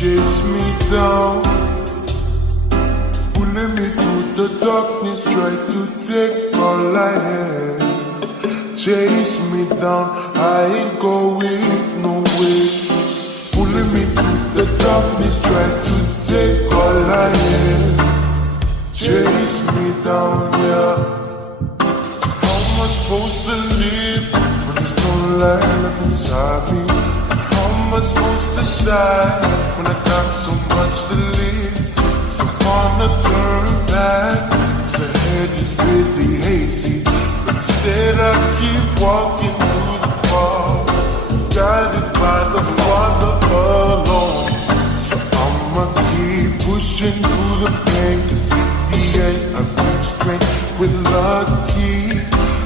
chase me down, pulling me through the darkness, try to take all I have. Chase me down, I ain't going nowhere. Pulling me through the darkness, try to take all I have. Chase me down, yeah. How am I supposed to live when there's no light left inside me? How am I supposed to die when I got so much to live? So I wanna turn back, 'cause ahead is really hazy. But instead I keep walking through the fog, guided by the Father alone. So I'ma keep pushing through the pain, 'cause in the end I reach strength with lucky.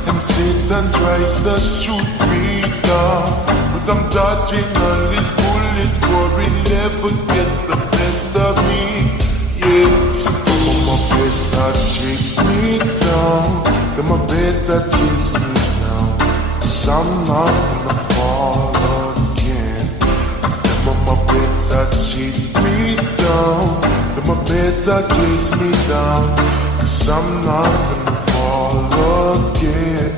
And Satan tries to shoot me down, but I'm dodging all his bullets, for he never get the best of me. Yeah, so come on, better chase me down. Come on, better chase me down, 'cause I'm not gonna fall again. Come on, better chase me down. Come on, better chase me down, 'cause I'm not gonna fall again.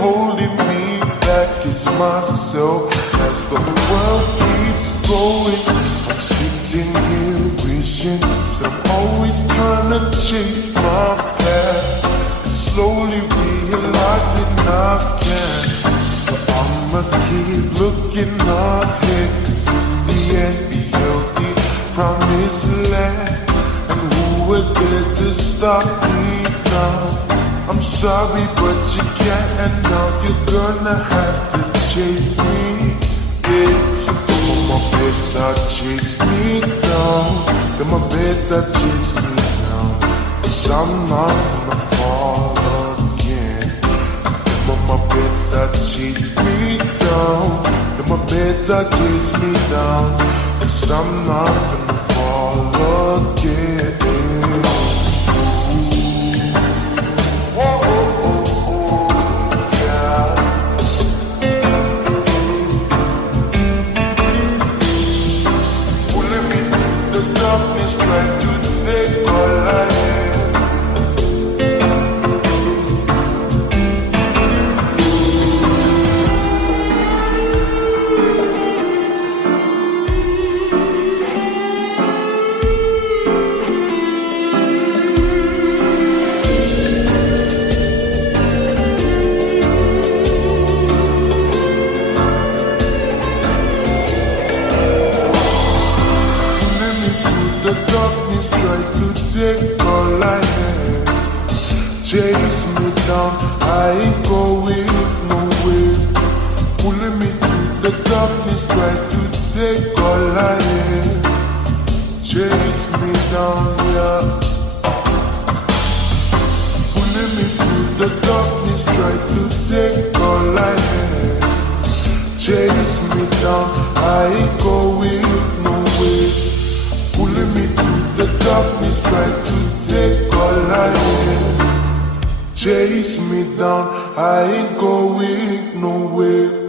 Holding me back is myself. As the world keeps going, I'm sitting here wishing that I'm always trying to chase my path, and slowly realizing I can't. So I'ma keep looking ahead, 'cause in the end we held the promised land. And who would dare to stop me now? I'm sorry, but you can't, and now you're gonna have to chase me. Yeah, so come on, better chase me down. Come on, better chase me down, 'cause I'm not gonna fall again. Come on, better chase me down. Come on, better chase me down, 'cause I'm not gonna fall again. Take all I have. Chase me down, I ain't going nowhere. Pulling me through the darkness, try to take all I have. Chase me down, yeah. Pulling me through the darkness, try to take all I have. Chase me down, I ain't going nowhere. Pulling me through the darkness, try to take all I have. Chase me down, I ain't going nowhere.